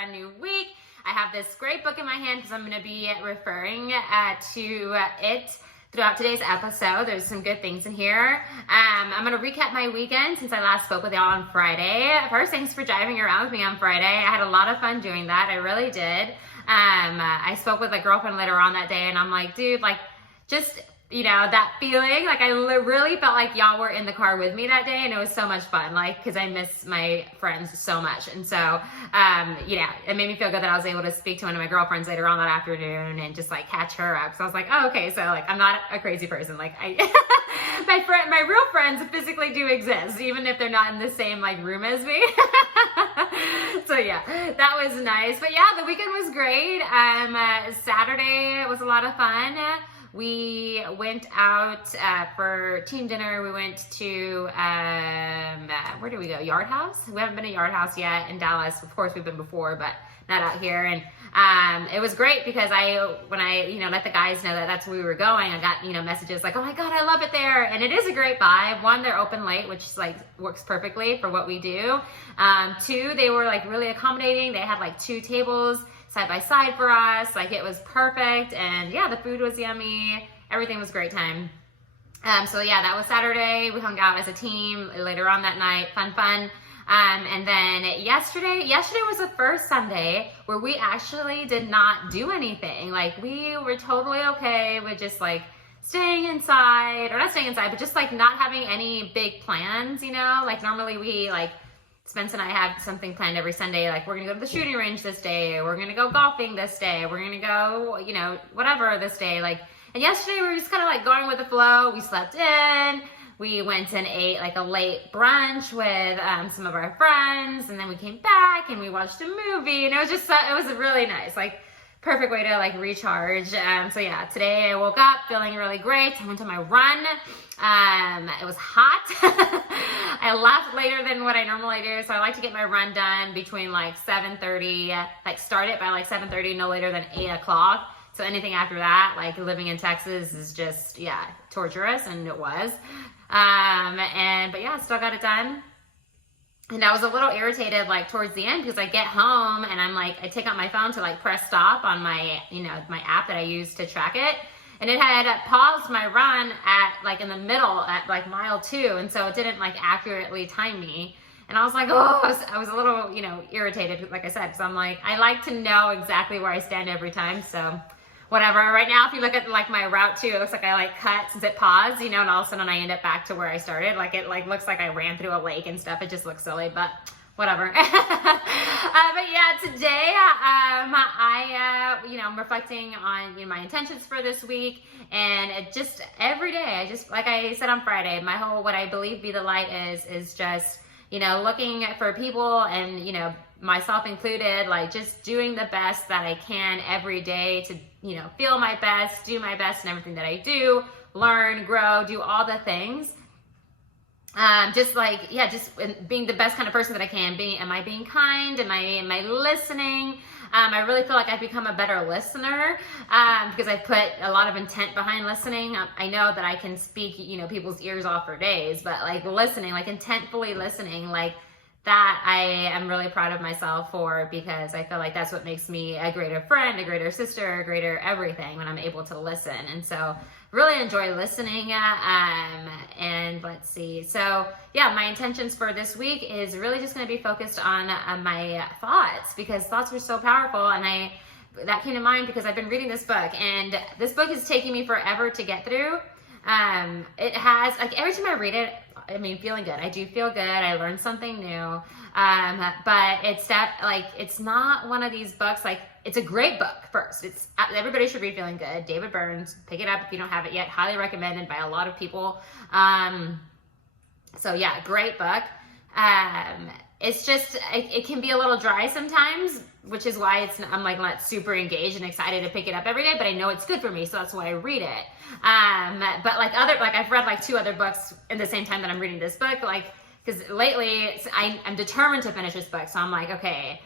brand new week. I have this great book in my hand because I'm going to be referring to it throughout today's episode. There's some good things in here. I'm going to recap my weekend since I last spoke with y'all on Friday. First, thanks for driving around with me on Friday. I had a lot of fun doing that. I really did. I spoke with a girlfriend later on that day, and I'm like, dude, like, just, you know, that feeling, like, I really felt like y'all were in the car with me that day, and it was so much fun, like, because I miss my friends so much. And so, it made me feel good that I was able to speak to one of my girlfriends later on that afternoon and just, like, catch her up. So I was like, oh, okay, so, like, I'm not a crazy person. Like, my real friends physically do exist, even if they're not in the same, like, room as me. So, yeah, that was nice. But, yeah, the weekend was great. Saturday was a lot of fun. We went out for team dinner. We went to, where did we go? Yard House? We haven't been to Yard House yet in Dallas. Of course, we've been before, but not out here. And it was great because when I let the guys know that that's where we were going, I got, messages like, oh my God, I love it there. And it is a great vibe. One, they're open late, which is like works perfectly for what we do. Two, they were like really accommodating. They had like 2 tables side by side for us. Like, it was perfect. And yeah, the food was yummy. Everything was a great time. So yeah, that was Saturday. We hung out as a team later on that night. Fun. And then yesterday was the first Sunday where we actually did not do anything. Like, we were totally okay with just like staying inside, or not staying inside, but just like not having any big plans, like normally we like, Spence and I have something planned every Sunday, like we're gonna go to the shooting range this day, we're gonna go golfing this day, we're gonna go, whatever this day. Like, and yesterday we were just kind of like going with the flow. We slept in, we went and ate like a late brunch with some of our friends, and then we came back and we watched a movie, and it was really nice, like perfect way to like recharge. So yeah, today I woke up feeling really great. I went to my run. It was hot. I left later than what I normally do, so I like to get my run done between like 7:30, like start it by like 7:30, no later than 8 o'clock. So anything after that, like living in Texas is just, torturous, and it was. But yeah, still got it done. And I was a little irritated like towards the end because I get home and I'm like, I take out my phone to like press stop on my, my app that I use to track it. And it had paused my run at like in the middle at like mile 2. And so it didn't like accurately time me. And I was like, I was a little, irritated, like I said. So I'm like, I like to know exactly where I stand every time. So whatever. Right now, if you look at like my route too, it looks like I like cut since it paused, and all of a sudden I end up back to where I started. Like, it like looks like I ran through a lake and stuff. It just looks silly, but whatever. But yeah, today, I'm reflecting on, my intentions for this week, and it just every day, I just, like I said on Friday, my whole, what I believe be the light is just, looking for people and, myself included, like just doing the best that I can every day to, feel my best, do my best in everything that I do, learn, grow, do all the things. Just being the best kind of person that I can be. Am I being kind? Am I listening? I really feel like I've become a better listener, because I've put a lot of intent behind listening. I know that I can speak, people's ears off for days, but like listening, like intentfully listening, like that I am really proud of myself for, because I feel like that's what makes me a greater friend, a greater sister, a greater everything, when I'm able to listen. And so really enjoy listening. And let's see. So yeah, my intentions for this week is really just going to be focused on my thoughts, because thoughts are so powerful. And that came to mind because I've been reading this book, and this book is taking me forever to get through. It has, like, every time I read it, feeling good. I do feel good. I learned something new. But it's not one of these books, like, it's a great book first. Everybody should read Feeling Good. David Burns. Pick it up if you don't have it yet. Highly recommended by a lot of people. So yeah, great book. It's just, it can be a little dry sometimes, which is why I'm like not super engaged and excited to pick it up every day, but I know it's good for me, so that's why I read it. But I've read like 2 other books in the same time that I'm reading this book, like, because lately I'm determined to finish this book. So I'm like, okay,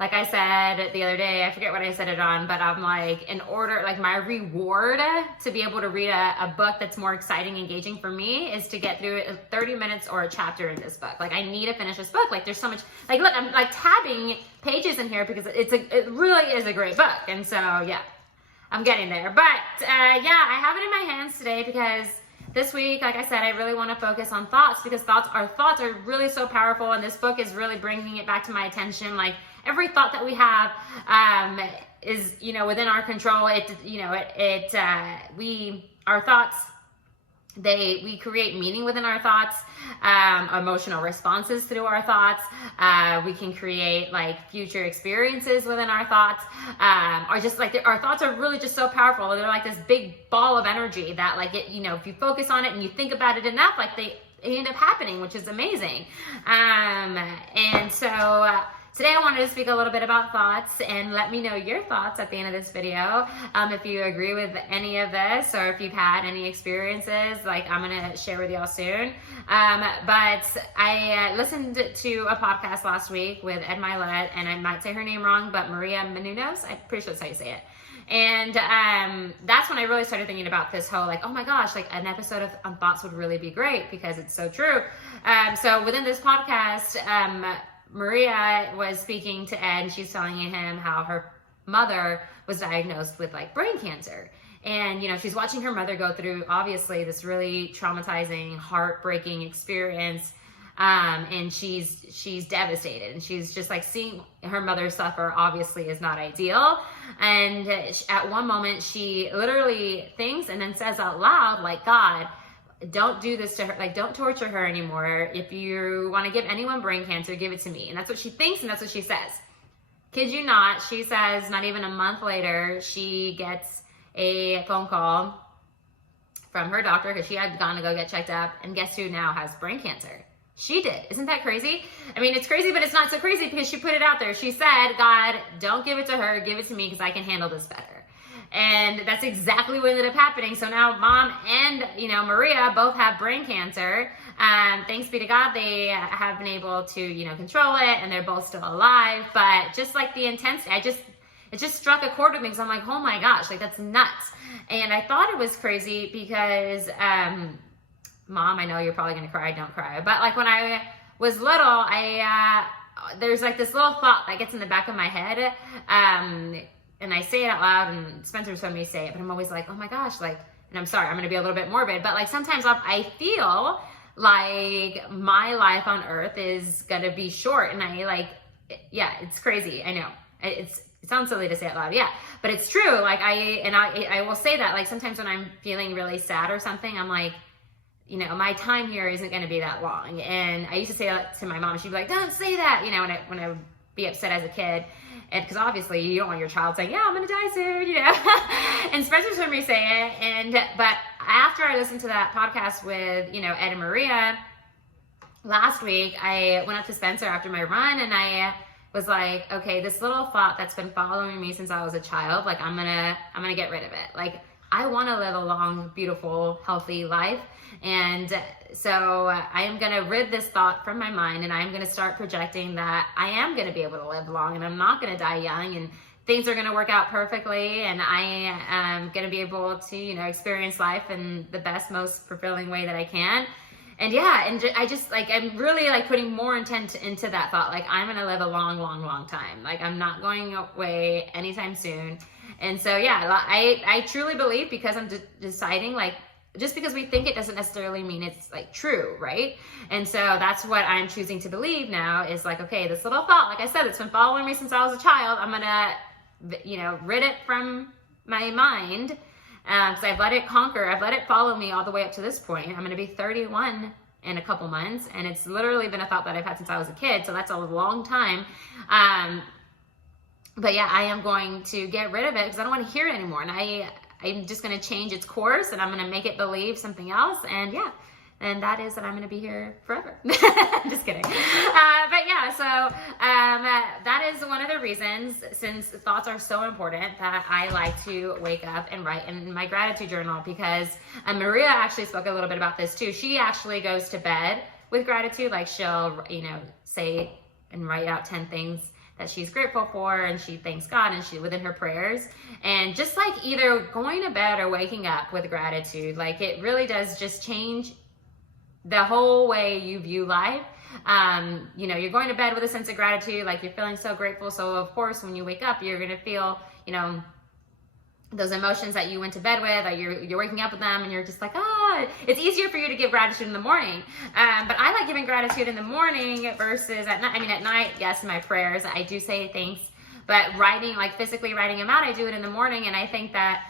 like I said the other day, I forget what I said it on, but I'm like, in order, like my reward to be able to read a book that's more exciting, engaging for me is to get through 30 minutes or a chapter in this book. Like I need to finish this book. Like there's so much, like look, I'm like tabbing pages in here because it really is a great book. And so, yeah, I'm getting there. But yeah, I have it in my hands today because this week, like I said, I really want to focus on thoughts because our thoughts are really so powerful. And this book is really bringing it back to my attention. Like every thought that we have is, you know, within our control. Our thoughts, we create meaning within our thoughts, emotional responses through our thoughts. We can create like future experiences within our thoughts, or just like our thoughts are really just so powerful. They're like this big ball of energy that like it, you know, if you focus on it and you think about it enough, like they end up happening, which is amazing. And so, today I wanted to speak a little bit about thoughts and let me know your thoughts at the end of this video. If you agree with any of this or if you've had any experiences, like I'm going to share with y'all soon. But I listened to a podcast last week with Ed Milet, and I might say her name wrong, but Maria Menounos, I'm pretty sure that's how you say it. And that's when I really started thinking about this whole like, oh my gosh, like an episode on thoughts would really be great because it's so true. So within this podcast, Maria was speaking to Ed and she's telling him how her mother was diagnosed with like brain cancer. And, you know, she's watching her mother go through obviously this really traumatizing, heartbreaking experience. And she's devastated and she's just like seeing her mother suffer obviously is not ideal. And at one moment she literally thinks and then says out loud, like, God, don't do this to her. Like, don't torture her anymore. If you want to give anyone brain cancer, give it to me. And that's what she thinks and that's what she says. Kid you not, she says not even a month later, she gets a phone call from her doctor because she had gone to go get checked up. And guess who now has brain cancer? She did. Isn't that crazy? I mean, it's crazy, but it's not so crazy because she put it out there. She said, God, don't give it to her. Give it to me because I can handle this better. And that's exactly what ended up happening. So now mom and, you know, Maria both have brain cancer. Thanks be to God, they have been able to, you know, control it and they're both still alive. But just like the intensity, it just struck a chord with me because I'm like, oh my gosh, like that's nuts. And I thought it was crazy because, Mom, I know you're probably going to cry. Don't cry. But like when I was little, there's like this little thought that gets in the back of my head. And I say it out loud, and Spencer's told me to say it, but I'm always like, oh my gosh, like, and I'm sorry, I'm going to be a little bit morbid, but like sometimes I feel like my life on earth is going to be short, and I like, yeah, it's crazy. I know. It sounds silly to say it loud, yeah, but it's true. Like I will say that, like sometimes when I'm feeling really sad or something, I'm like, you know, my time here isn't going to be that long. And I used to say that to my mom. She'd be like, don't say that, you know, when I would be upset as a kid. And because obviously you don't want your child saying, yeah, I'm going to die soon, you know. And Spencer's heard me say it. But after I listened to that podcast with, you know, Ed and Maria last week, I went up to Spencer after my run and I was like, okay, this little thought that's been following me since I was a child, like I'm gonna get rid of it. Like I want to live a long, beautiful, healthy life. And so I am going to rid this thought from my mind and I am going to start projecting that I am going to be able to live long and I'm not going to die young and things are going to work out perfectly and I am going to be able to, you know, experience life in the best, most fulfilling way that I can. And yeah, and I just like, I'm really like putting more intent into that thought. Like I'm going to live a long, long, long time. Like I'm not going away anytime soon. And so, yeah, I truly believe because I'm deciding like, just because we think it doesn't necessarily mean it's like true, right? And so that's what I'm choosing to believe now is like, okay, this little thought, like I said, it's been following me since I was a child. I'm going to, you know, rid it from my mind because I've let it conquer. I've let it follow me all the way up to this point. I'm going to be 31 in a couple months. And it's literally been a thought that I've had since I was a kid. So that's a long time. But yeah, I am going to get rid of it because I don't want to hear it anymore. And I'm just going to change its course and I'm going to make it believe something else. And yeah, and that is that I'm going to be here forever. Just kidding. But yeah, so that is one of the reasons, since thoughts are so important, that I like to wake up and write in my gratitude journal because Maria actually spoke a little bit about this too. She actually goes to bed with gratitude. Like she'll, you know, say and write out 10 things that she's grateful for, and she thanks God, and she within her prayers. And just like either going to bed or waking up with gratitude, like it really does just change the whole way you view life. You know, you're going to bed with a sense of gratitude, like you're feeling so grateful. So of course, when you wake up, you're going to feel, you know, those emotions that you went to bed with, or you're waking up with them, and you're just like, it's easier for you to give gratitude in the morning. But I like giving gratitude in the morning versus at night. I mean, at night, yes, in my prayers, I do say thanks, but writing, like physically writing them out, I do it in the morning. And I think that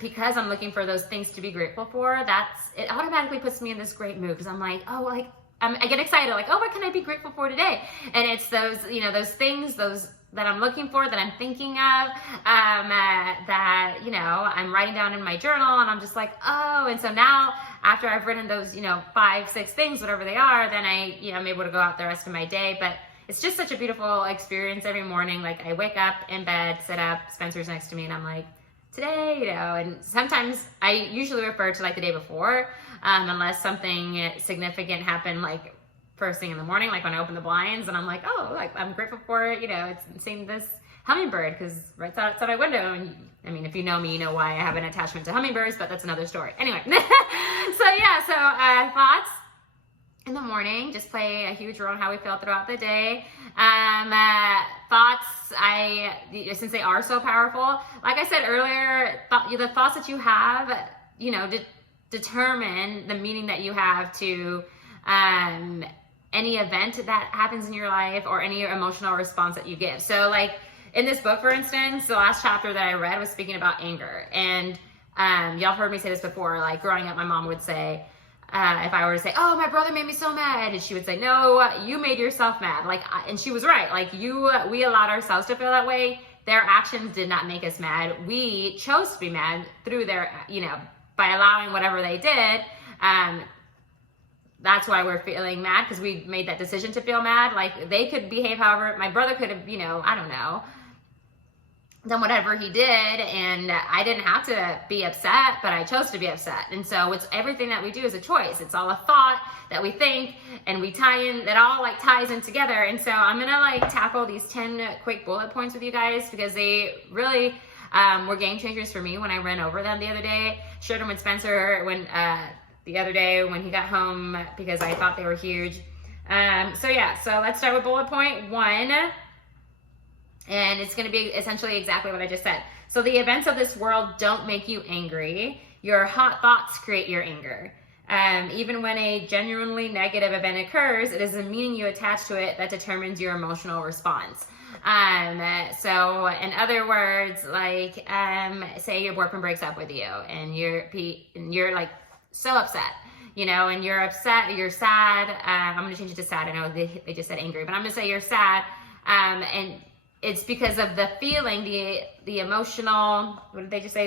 because I'm looking for those things to be grateful for, it automatically puts me in this great mood, because I'm like, I get excited, like, what can I be grateful for today? And it's those, you know, those things, those that I'm looking for, that I'm thinking of, that, you know, I'm writing down in my journal, and I'm just like, and so now after I've written those, you know, 5, 6 things, whatever they are, then I'm able to go out the rest of my day. But it's just such a beautiful experience every morning. Like I wake up in bed, sit up, Spencer's next to me, and I'm like, today, you know, and sometimes I usually refer to like the day before, unless something significant happened, like first thing in the morning, like when I open the blinds, and I'm like, like I'm grateful for, you know, it's seeing this hummingbird, because right outside my window. And I mean, if you know me, you know why I have an attachment to hummingbirds, but that's another story. Anyway, thoughts in the morning just play a huge role in how we feel throughout the day. Thoughts, since they are so powerful, like I said earlier, the thoughts that you have, you know, determine the meaning that you have to any event that happens in your life, or any emotional response that you give. So like in this book, for instance, the last chapter that I read was speaking about anger. And y'all have heard me say this before, like growing up, my mom would say, if I were to say, my brother made me so mad, and she would say, no, you made yourself mad. Like, and she was right. Like we allowed ourselves to feel that way. Their actions did not make us mad. We chose to be mad through their, you know, by allowing whatever they did. That's why we're feeling mad, because we made that decision to feel mad. Like they could behave however, my brother could have, you know, I don't know, done whatever he did, and I didn't have to be upset, but I chose to be upset. And so it's everything that we do is a choice. It's all a thought that we think, and we tie in, that all like ties in together. And so I'm gonna like tackle these 10 quick bullet points with you guys, because they really were game changers for me when I ran over them the other day. Shared them with Spencer the other day when he got home, because I thought they were huge. So let's start with bullet point 1. And it's going to be essentially exactly what I just said. So the events of this world don't make you angry. Your hot thoughts create your anger. Even when a genuinely negative event occurs, it is the meaning you attach to it that determines your emotional response. So in other words, like, say your boyfriend breaks up with you, and you're like so upset, you know, and you're upset, you're sad. I'm going to change it to sad. I know they just said angry, but I'm going to say you're sad. And it's because of the feeling, the emotional, what did they just say?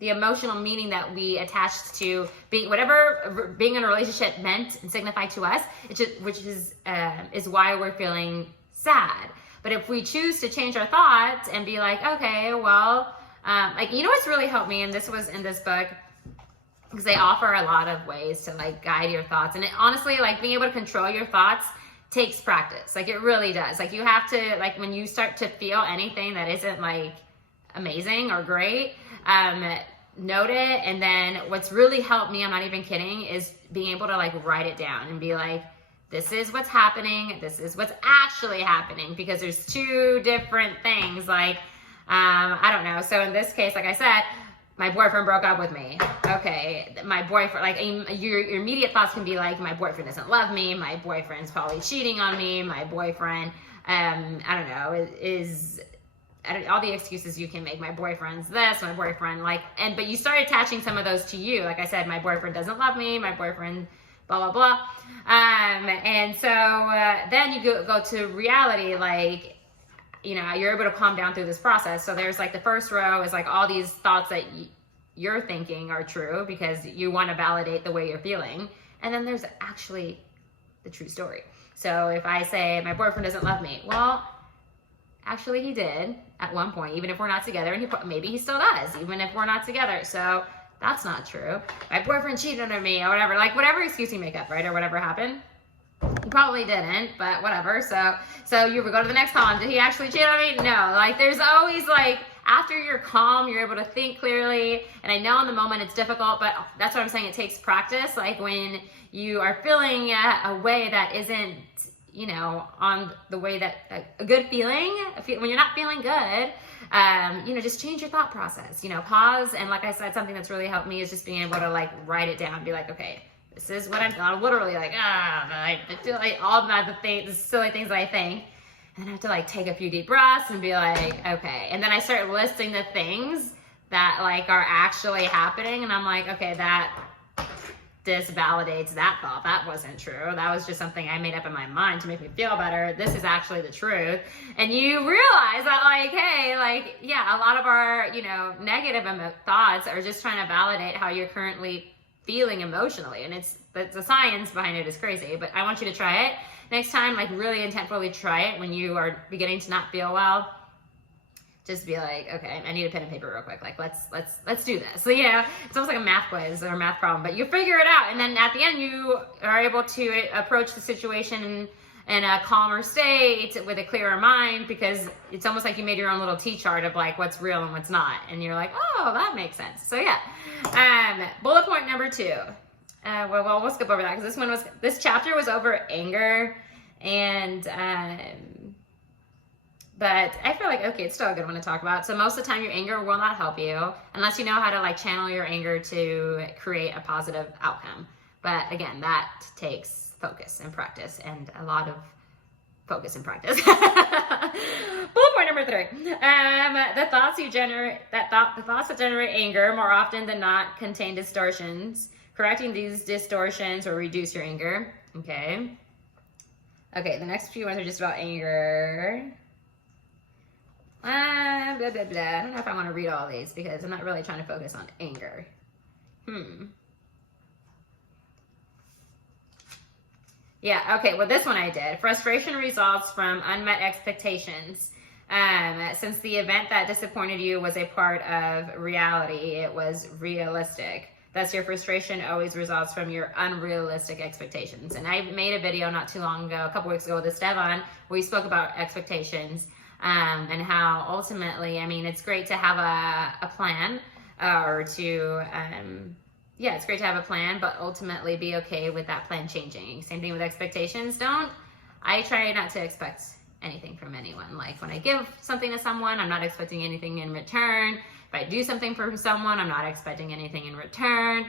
The emotional meaning that we attached to whatever being in a relationship meant and signified to us, which is why we're feeling sad. But if we choose to change our thoughts and be like, okay, well, like, you know what's really helped me, and this was in this book, because they offer a lot of ways to like guide your thoughts. And it, honestly, like being able to control your thoughts takes practice. Like it really does. Like you have to, like when you start to feel anything that isn't like amazing or great, note it. And then what's really helped me, I'm not even kidding, is being able to like write it down and be like, this is what's happening. This is what's actually happening, because there's 2 different things. Like, I don't know. So in this case, like I said, my boyfriend broke up with me. Okay, my boyfriend, like your immediate thoughts can be like, my boyfriend doesn't love me. My boyfriend's probably cheating on me. My boyfriend, I don't know, all the excuses you can make. My boyfriend's this, my boyfriend, like, but you start attaching some of those to you. Like I said, my boyfriend doesn't love me. My boyfriend, blah, blah, blah. And so then you go to reality, like, you know, you're able to calm down through this process. So there's like the first row is like all these thoughts that you're thinking are true because you want to validate the way you're feeling. And then there's actually the true story. So if I say my boyfriend doesn't love me, well, actually he did at one point, even if we're not together, and maybe he still does, even if we're not together. So that's not true. My boyfriend cheated on me or whatever, like whatever excuse you make up, right? Or whatever happened. He probably didn't, but whatever. So you would go to the next column. Did he actually cheat on me? No. Like, there's always like, after you're calm, you're able to think clearly. And I know in the moment it's difficult, but that's what I'm saying. It takes practice. Like when you are feeling a way that isn't, you know, on the way that a good feeling, when you're not feeling good, you know, just change your thought process, you know, pause. And like I said, something that's really helped me is just being able to like write it down, be like, okay, this is what I'm literally like, I feel like all the things, the silly things that I think. And then I have to like take a few deep breaths and be like, okay. And then I start listing the things that like are actually happening. And I'm like, okay, this validates that thought. That wasn't true. That was just something I made up in my mind to make me feel better. This is actually the truth. And you realize that like, hey, like, yeah, a lot of our, you know, negative thoughts are just trying to validate how you're currently feeling emotionally. And the science behind it is crazy, but I want you to try it. Next time, like really intentfully try it when you are beginning to not feel well. Just be like, okay, I need a pen and paper real quick. Like, let's do this. So, you know, it's almost like a math quiz or a math problem, but you figure it out. And then at the end, you are able to approach the situation in a calmer state with a clearer mind, because it's almost like you made your own little T-chart of like what's real and what's not. And you're like, oh, that makes sense. So yeah. Bullet point number 2. Well, we'll skip over that because this chapter was over anger, and but I feel like, okay, it's still a good one to talk about. So most of the time your anger will not help you unless you know how to like channel your anger to create a positive outcome. But again, that takes focus and practice, and a lot of focus and practice. Bullet point number 3. The thoughts that generate anger more often than not contain distortions. Correcting these distortions will reduce your anger. Okay. Okay, the next few ones are just about anger. Blah, blah, blah. I don't know if I want to read all these because I'm not really trying to focus on anger. Yeah, okay, well, this one I did. Frustration results from unmet expectations. Since the event that disappointed you was a part of reality, it was realistic. Thus, your frustration always results from your unrealistic expectations. And I made a video not too long ago, a couple weeks ago with Esteban, where we spoke about expectations and how ultimately, I mean, it's great to have a plan it's great to have a plan, but ultimately be okay with that plan changing. Same thing with expectations. I try not to expect anything from anyone. Like when I give something to someone, I'm not expecting anything in return. If I do something for someone, I'm not expecting anything in return.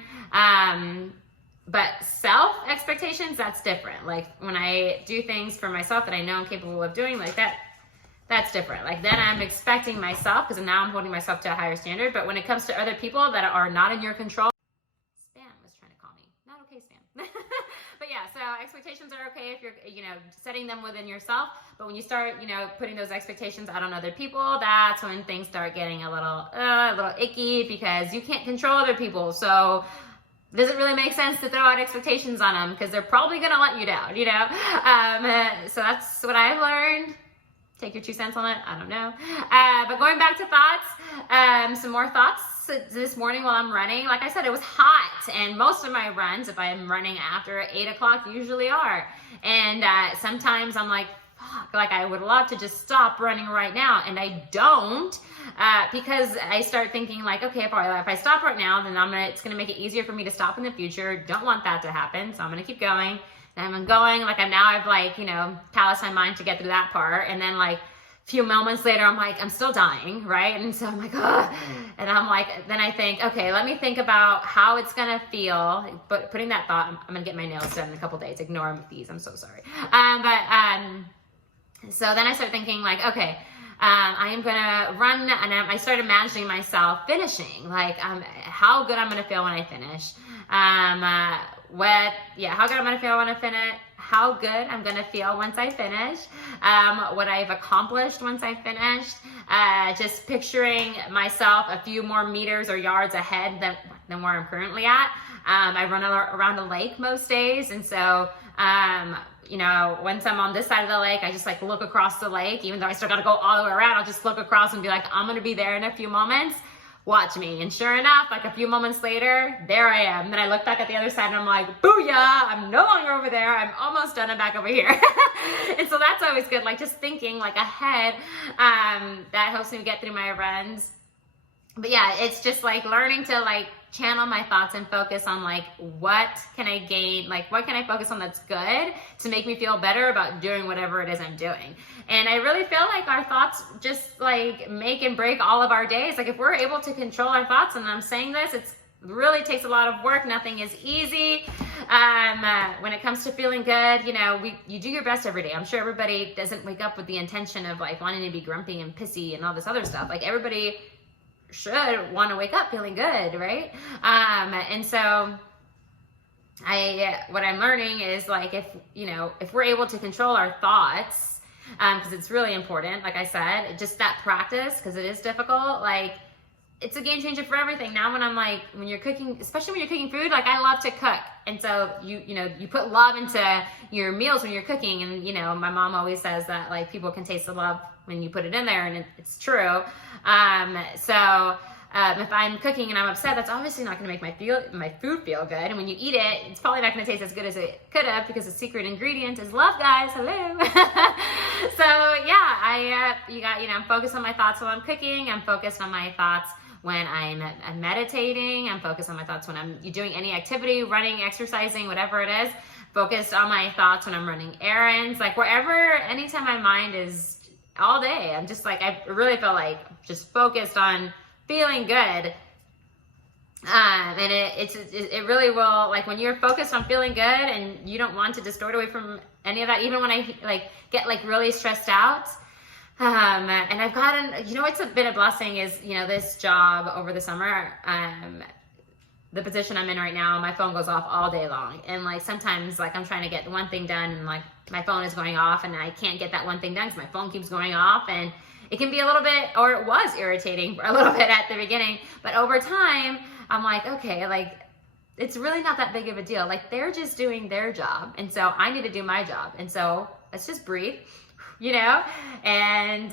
But self expectations, that's different. Like when I do things for myself that I know I'm capable of doing, like that's different. Like then I'm expecting myself, because now I'm holding myself to a higher standard. But when it comes to other people that are not in your control, spam was trying to call me. Not okay, spam. But yeah, so expectations are okay if you're, you know, setting them within yourself. But when you start, you know, putting those expectations out on other people, that's when things start getting a little icky, because you can't control other people. So it doesn't really make sense to throw out expectations on them, because they're probably going to let you down, you know? So that's what I've learned. Take your 2 cents on it. I don't know. But going back to thoughts, some more thoughts. This morning while I'm running, like I said, it was hot, and most of my runs, if I'm running after 8 o'clock, usually are. And sometimes I'm like, fuck, like I would love to just stop running right now, and I don't, because I start thinking like, okay, if I stop right now, then it's gonna make it easier for me to stop in the future. Don't want that to happen, so I'm gonna keep going. And I'm going, like I've like, you know, calloused my mind to get through that part, and then like few moments later, I'm like, I'm still dying, right? And so I'm like, ugh. And I'm like, then I think, okay, let me think about how it's gonna feel. But putting that thought, I'm gonna get my nails done in a couple days. Ignore these, I'm so sorry. So then I started thinking like, okay, I am gonna run, and I started imagining myself finishing. Like, how good I'm gonna feel when I finish. How good I'm gonna feel when I finish. How good I'm gonna feel once I finish, what I've accomplished once I finished, just picturing myself a few more meters or yards ahead than where I'm currently at. I run around a lake most days, and so, you know, once I'm on this side of the lake, I just like look across the lake, even though I still gotta go all the way around, I'll just look across and be like, I'm gonna be there in a few moments. watch me. And sure enough, like a few moments later, there I am. And then I look back at the other side and I'm like, booyah, I'm no longer over there. I'm almost done. I'm back over here. And so that's always good. Like just thinking like ahead, that helps me get through my runs. But yeah, it's just like learning to like channel my thoughts and focus on like, what can I gain? Like, what can I focus on that's good to make me feel better about doing whatever it is I'm doing? And I really feel like our thoughts just like make and break all of our days. Like if we're able to control our thoughts, and I'm saying this, it's really takes a lot of work. Nothing is easy. When it comes to feeling good, you know, you do your best every day. I'm sure everybody doesn't wake up with the intention of like wanting to be grumpy and pissy and all this other stuff. Like everybody should want to wake up feeling good, right? And so what I'm learning is like, if we're able to control our thoughts, because it's really important, like I said, just that practice, because it is difficult, like it's a game changer for everything. Now when you're cooking, especially when you're cooking food, like I love to cook. And so you put love into your meals when you're cooking. And my mom always says that like people can taste the love when you put it in there, and it's true. If I'm cooking and I'm upset, that's obviously not going to make my food feel good. And when you eat it, it's probably not going to taste as good as it could have, because the secret ingredient is love, guys. Hello. So yeah, I'm focused on my thoughts while I'm cooking. I'm focused on my thoughts when I'm meditating. I'm focused on my thoughts when I'm doing any activity, running, exercising, whatever it is. Focused on my thoughts when I'm running errands, like anytime my mind is all day, I'm just like, I really feel like just focused on feeling good. And it really will, like when you're focused on feeling good and you don't want to distort away from any of that, even when I like get like really stressed out. And I've gotten, it's been a blessing is, this job over the summer, the position I'm in right now, my phone goes off all day long. And like sometimes like I'm trying to get one thing done and like my phone is going off and I can't get that one thing done because my phone keeps going off, and it can be a little bit, or it was irritating for a little bit at the beginning, but over time I'm like, okay, like it's really not that big of a deal. Like they're just doing their job. And so I need to do my job. And so let's just breathe, and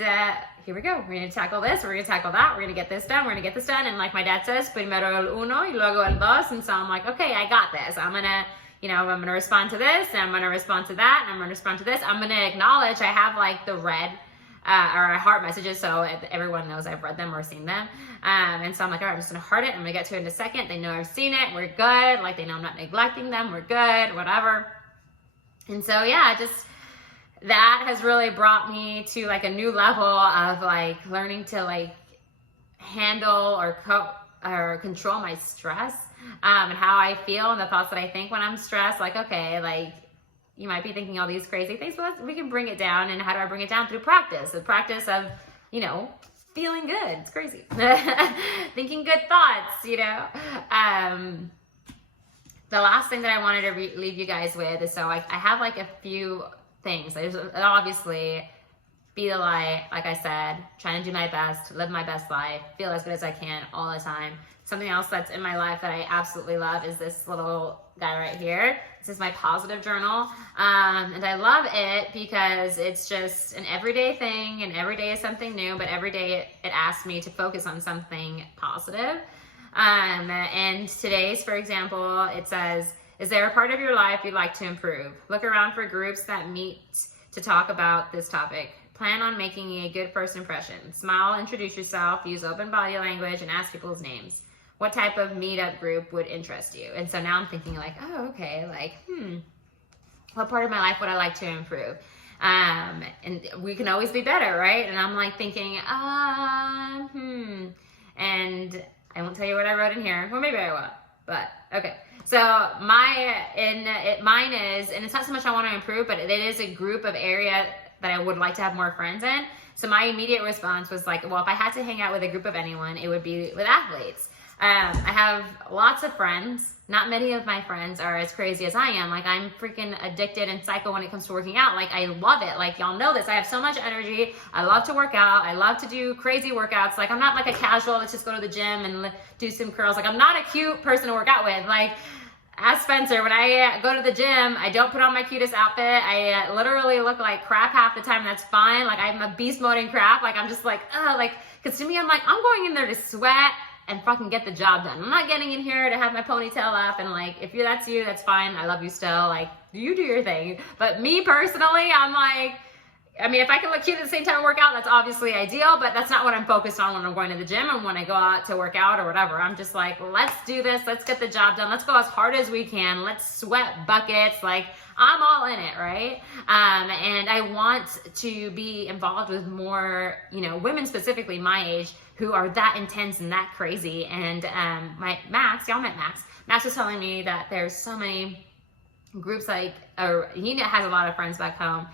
here we go. We're going to tackle this. We're going to tackle that. We're going to get this done. We're going to get this done. And like my dad says, primero el uno y luego el dos. And so I'm like, okay, I got this. I'm going to, I'm going to respond to this, and I'm going to respond to that, and I'm going to respond to this. I'm going to acknowledge I have like the red or heart messages, so everyone knows I've read them or seen them. And so I'm like, all right, I'm just going to heart it. I'm going to get to it in a second. They know I've seen it. We're good. Like they know I'm not neglecting them. We're good, whatever. And so, yeah, that has really brought me to like a new level of like learning to like handle or control my stress, and how I feel and the thoughts that I think when I'm stressed. Like, okay, like you might be thinking all these crazy things, but we can bring it down. And how do I bring it down? Through practice. The practice of, feeling good. It's crazy. Thinking good thoughts, The last thing that I wanted to leave you guys with is, so I have like a few things. There's obviously be the light, like I said, trying to do my best, live my best life, feel as good as I can all the time. Something else that's in my life that I absolutely love is this little guy right here. This is my positive journal. And I love it because it's just an everyday thing, and every day is something new, but every day it asks me to focus on something positive. And today's, for example, it says, is there a part of your life you'd like to improve? Look around for groups that meet to talk about this topic. Plan on making a good first impression. Smile, introduce yourself, use open body language, and ask people's names. What type of meetup group would interest you? And so now I'm thinking like, oh, okay, like, what part of my life would I like to improve? And we can always be better, right? And I'm like thinking, and I won't tell you what I wrote in here. Well, maybe I will, but okay. So mine is, and it's not so much I want to improve, but it is a group of area that I would like to have more friends in. So my immediate response was like, well, if I had to hang out with a group of anyone, it would be with athletes. I have lots of friends. Not many of my friends are as crazy as I am. Like I'm freaking addicted and psycho when it comes to working out. Like I love it. Like y'all know this. I have so much energy. I love to work out. I love to do crazy workouts. Like I'm not like a casual, let's just go to the gym and do some curls. Like I'm not a cute person to work out with. Like as Spencer, when I go to the gym, I don't put on my cutest outfit. I literally look like crap half the time. That's fine. Like I'm a beast mode in crap. Like I'm just like, because to me, I'm like, I'm going in there to sweat, and fucking get the job done. I'm not getting in here to have my ponytail up and like, if that's you, that's fine. I love you still. Like, you do your thing. But me personally, I'm like, I mean, if I can look cute at the same time and work out, that's obviously ideal, but that's not what I'm focused on when I'm going to the gym and when I go out to work out or whatever. I'm just like, let's do this. Let's get the job done. Let's go as hard as we can. Let's sweat buckets. Like, I'm all in it, right? And I want to be involved with more, you know, women specifically my age who are that intense and that crazy. And my Max, y'all met Max. Max was telling me that there's so many groups like, he has a lot of friends back home.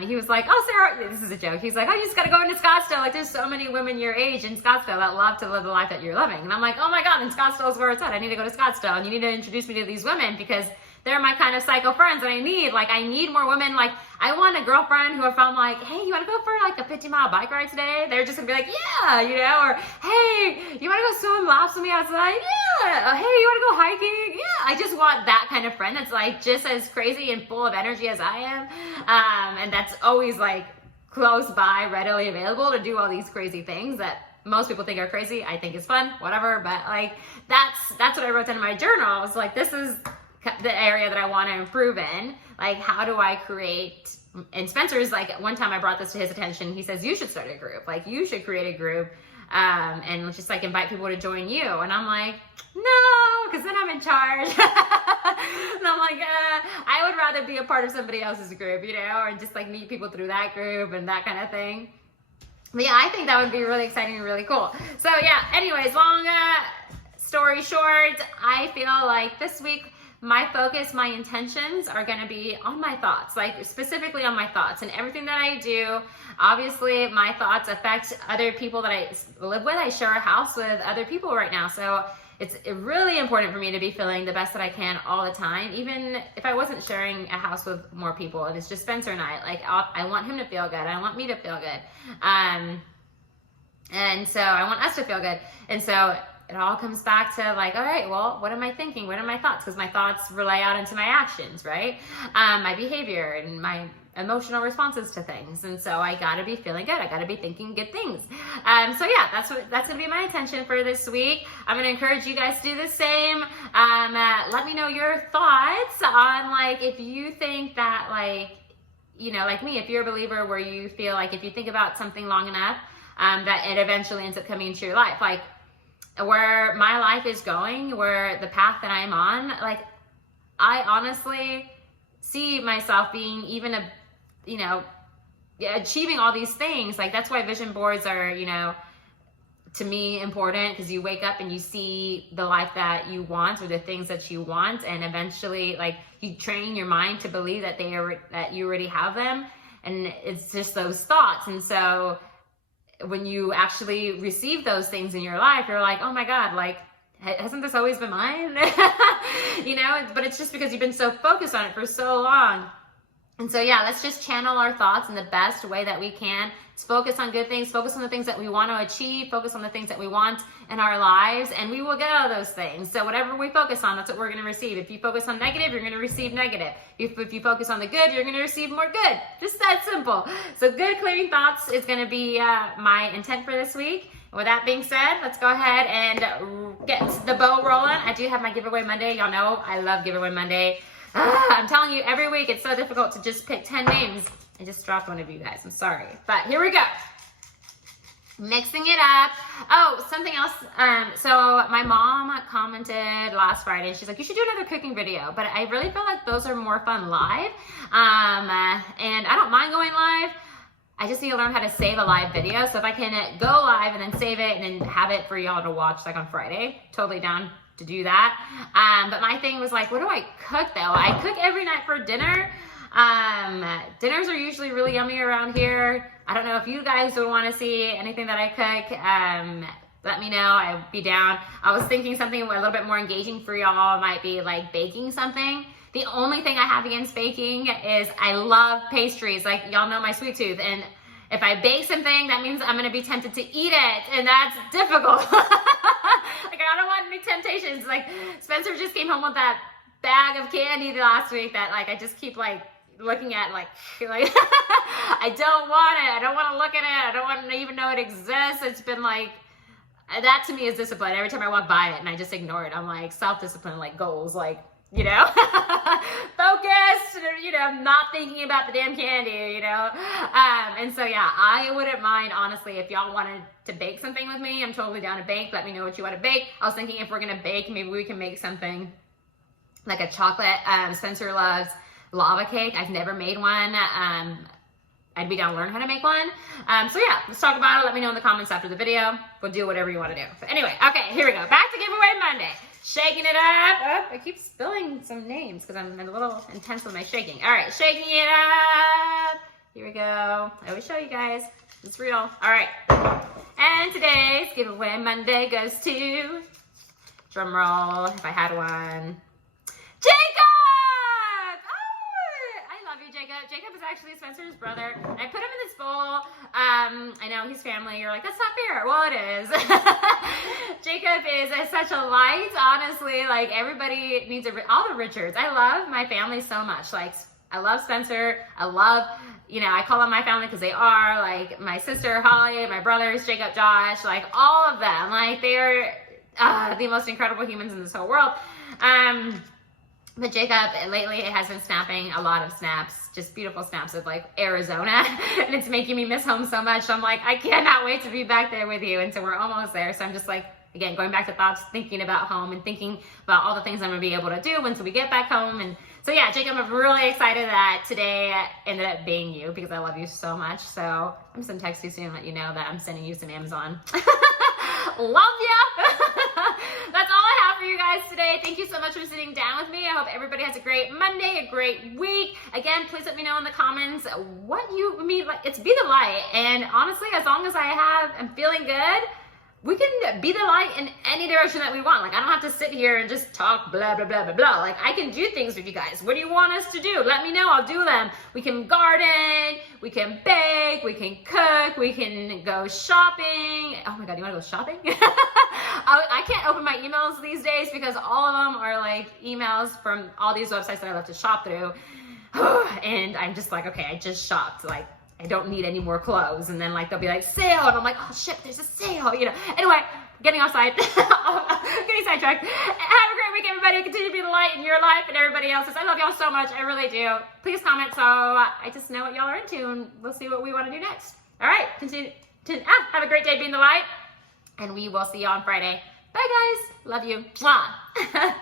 He was like, oh, Sarah, this is a joke. He's like, oh, you just got to go into Scottsdale. Like, there's so many women your age in Scottsdale that love to live the life that you're living. And I'm like, oh my God, and Scottsdale is where it's at. I need to go to Scottsdale, and you need to introduce me to these women because they're my kind of psycho friends that I need. Like, I need more women. Like, I want a girlfriend who, if I'm like, hey, you want to go for like a 50-mile bike ride today? They're just gonna be like, yeah, you know, or hey, you want to go swim laps with me outside? Yeah. Hey, you want to go hiking? Yeah. I just want that kind of friend that's like just as crazy and full of energy as I am. And that's always like close by, readily available to do all these crazy things that most people think are crazy. I think it's fun, whatever. But like, that's what I wrote down in my journal. I was like, this is the area that I want to improve in. Like, how do I create, and Spencer's like, one time I brought this to his attention, he says, you should start a group. Like, you should create a group and just like invite people to join you. And I'm like, no, because then I'm in charge. And I'm like, I would rather be a part of somebody else's group, you know, or just like meet people through that group and that kind of thing. But yeah, I think that would be really exciting and really cool. So yeah, anyways, long story short, I feel like this week, my focus, my intentions are going to be on my thoughts, like specifically on my thoughts and everything that I do. Obviously, my thoughts affect other people that I live with. I share a house with other people right now. So it's really important for me to be feeling the best that I can all the time. Even if I wasn't sharing a house with more people and it's just Spencer and I, like I want him to feel good. I want me to feel good. And so I want us to feel good. And so it all comes back to like, all right, well, what am I thinking? What are my thoughts? Because my thoughts relay out into my actions, right? My behavior and my emotional responses to things. And so I gotta be feeling good. I gotta be thinking good things. So yeah, that's gonna be my intention for this week. I'm gonna encourage you guys to do the same. Let me know your thoughts on like, if you think that like, you know, like me, if you're a believer where you feel like if you think about something long enough, that it eventually ends up coming into your life. Like, where my life is going, where the path that I'm on, like, I honestly see myself being even achieving all these things. Like, that's why vision boards are, you know, to me important, because you wake up and you see the life that you want or the things that you want, and eventually like you train your mind to believe that that you already have them, and it's just those thoughts. And so when you actually receive those things in your life, you're like, oh my God, like, hasn't this always been mine? You know, but it's just because you've been so focused on it for so long. And so, yeah, let's just channel our thoughts in the best way that we can. Let's focus on good things, focus on the things that we want to achieve, focus on the things that we want in our lives, and we will get all those things. So whatever we focus on, that's what we're going to receive. If you focus on negative, you're going to receive negative. If you focus on the good, you're going to receive more good. Just that simple. So good, clearing thoughts is going to be my intent for this week. With that being said, let's go ahead and get the bow rolling. I do have my giveaway Monday. Y'all know I love giveaway Monday. I'm telling you, every week it's so difficult to just pick 10 names. I just dropped one of you guys. I'm sorry. But here we go. Mixing it up. Oh, something else. So my mom commented last Friday. She's like, you should do another cooking video. But I really feel like those are more fun live. And I don't mind going live. I just need to learn how to save a live video. So if I can go live and then save it and then have it for y'all to watch like on Friday, totally down to do that. But my thing was like, what do I cook though? I cook every night for dinner. Dinners are usually really yummy around here. I don't know if you guys would want to see anything that I cook. Let me know. I'd be down. I was thinking something a little bit more engaging for y'all might be like baking something. The only thing I have against baking is I love pastries. Like, y'all know my sweet tooth. And if I bake something, that means I'm going to be tempted to eat it. And that's difficult. Like, I don't want any temptations. Like, Spencer just came home with that bag of candy last week that, like, I just keep, like, looking at, like I don't want it. I don't want to look at it. I don't want to even know it exists. It's been, like, that to me is discipline. Every time I walk by it and I just ignore it, I'm like, self-discipline, like goals, like, you know, focused, you know, not thinking about the damn candy, you know. And so, yeah, I wouldn't mind, honestly, if y'all wanted to bake something with me. I'm totally down to bake. Let me know what you want to bake. I was thinking if we're going to bake, maybe we can make something like a chocolate, Spencer loves lava cake. I've never made one. I'd be down to learn how to make one. So yeah, let's talk about it. Let me know in the comments after the video. We'll do whatever you want to do. But anyway, okay, here we go. Back to Giveaway Monday. Shaking it up. Oh, I keep spilling some names because I'm a little intense with my shaking. All right, shaking it up. Here we go. I always show you guys. It's real. All right. And today's Giveaway Monday goes to, drum roll, if I had one, Jacob! Jacob. Jacob is actually Spencer's brother. I put him in this bowl. I know he's family. You're like, that's not fair. Well, it is. Jacob is such a light, honestly. Like, everybody needs all the Richards. I love my family so much. Like, I love Spencer. I love, you know, I call them my family because they are. Like, my sister, Holly, my brothers, Jacob, Josh, like, all of them. Like, they're the most incredible humans in this whole world. But Jacob, lately, it has been snapping a lot of snaps, just beautiful snaps of like Arizona, and it's making me miss home so much. I'm like, I cannot wait to be back there with you, and so we're almost there. So I'm just like, again, going back to thoughts, thinking about home and thinking about all the things I'm gonna be able to do once we get back home. And so yeah, Jacob, I'm really excited that today ended up being you because I love you so much. So I'm just gonna text you soon and let you know that I'm sending you some Amazon. Love ya. That's all I have for you guys today. Thank you so much for sitting down with me. I hope everybody has a great Monday, a great week. Again, please let me know in the comments what you mean. Like, it's be the light. And honestly, as long as I'm feeling good, we can be the light in any direction that we want. Like, I don't have to sit here and just talk blah, blah, blah, blah, blah. Like, I can do things with you guys. What do you want us to do? Let me know. I'll do them. We can garden. We can bake. We can cook. We can go shopping. Oh my God, you want to go shopping? I can't open my emails these days because all of them are like emails from all these websites that I love to shop through. And I'm just like, okay, I just shopped. Like, I don't need any more clothes. And then like, they'll be like, sale. And I'm like, oh shit, there's a sale, you know. Anyway, getting offside, getting sidetracked. Have a great week, everybody. Continue to be the light in your life and everybody else's. I love y'all so much. I really do. Please comment so I just know what y'all are into and we'll see what we want to do next. All right, continue to have a great day being the light. And we will see you on Friday. Bye, guys. Love you. Mwah.